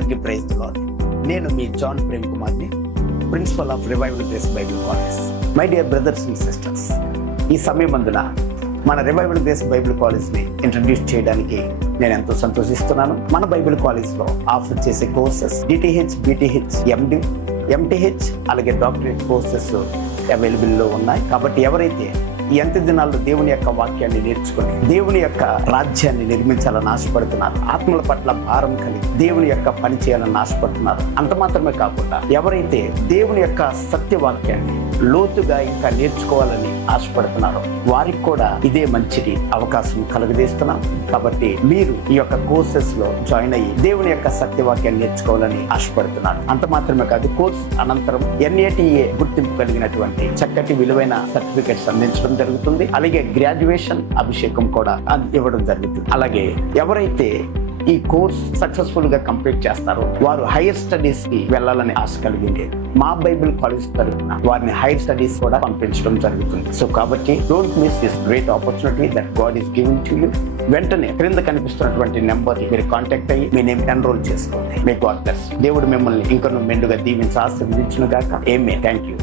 అందరికీ praise the lord. నేను మీ జాన్ ప్రేమ్ కుమార్ని, principal of Revival Grace Bible College. My dear brothers and sisters, ఈ సమయమందున మన రివైవల్ గ్రేస్ బైబిల్ కాలేజ్ని ఇంట్రడ్యూస్ చేయడానికి నేను ఎంతో సంతోషిస్తున్నాను. మన బైబిల్ కాలేజ్లో ఆఫర్ చేసే కోర్సెస్ డిటిహెచ్, బిటిహెచ్, ఎండి, ఎంటిహెచ్ అలాగే డాక్టరేట్ కోర్సెస్ అవైలబుల్లో ఉన్నాయి. కాబట్టి ఎవరైతే ఈ అంత్య దినాల్లో దేవుని యొక్క వాక్యాన్ని నేర్చుకుని దేవుని యొక్క రాజ్యాన్ని నిర్మించాలని ఆశపడుతున్నారు, ఆత్మల పట్ల భారం కలిగి దేవుని యొక్క పని చేయాలని ఆశపడుతున్నారు, అంత మాత్రమే కాకుండా ఎవరైతే దేవుని యొక్క సత్యవాక్యాన్ని లోతుగా ఇంకా నేర్చుకోవాలని ఆశపడుతున్నారో వారికి కూడా ఇదే మంచిది అవకాశం కలుగజేస్తున్నాం. కాబట్టి మీరు ఈ యొక్క కోర్సెస్ లో జాయిన్ అయ్యి దేవుని యొక్క సత్యవాక్యాన్ని నేర్చుకోవాలని ఆశపడుతున్నారు. అంత మాత్రమే కాదు, కోర్స్ అనంతరం NATA గుర్తింపు కలిగినటువంటి చక్కటి విలువైన సర్టిఫికెట్స్ అందించడం జరుగుతుంది. అలాగే గ్రాడ్యుయేషన్ అభిషేకం కూడా ఇవ్వడం జరుగుతుంది. అలాగే ఎవరైతే ఈ కోర్స్ సక్సెస్ఫుల్ గా కంప్లీట్ చేస్తారో వారు హైయర్ స్టడీస్ కి వెళ్ళాలని ఆశ కలిగింది. మా బైబిల్ కాలేజ్ తరఫున వారిని హైయర్ స్టడీస్ కూడా పంపించడం జరుగుతుంది. సో కాబట్టి don't miss this great opportunity that God is giving to you. వెంటనే క్రింద కనిపిస్తున్నటువంటి నెంబర్ మీరు కాంటాక్ట్ అయ్యి మీ నేమ్ ఎన్రోల్ చేసుకోండి. May God bless. దేవుడు మిమ్మల్ని ఇంకొన్ని మెండుగా దీవించి ఆశీర్వదించును గాక. ఆమేన్. Thank you.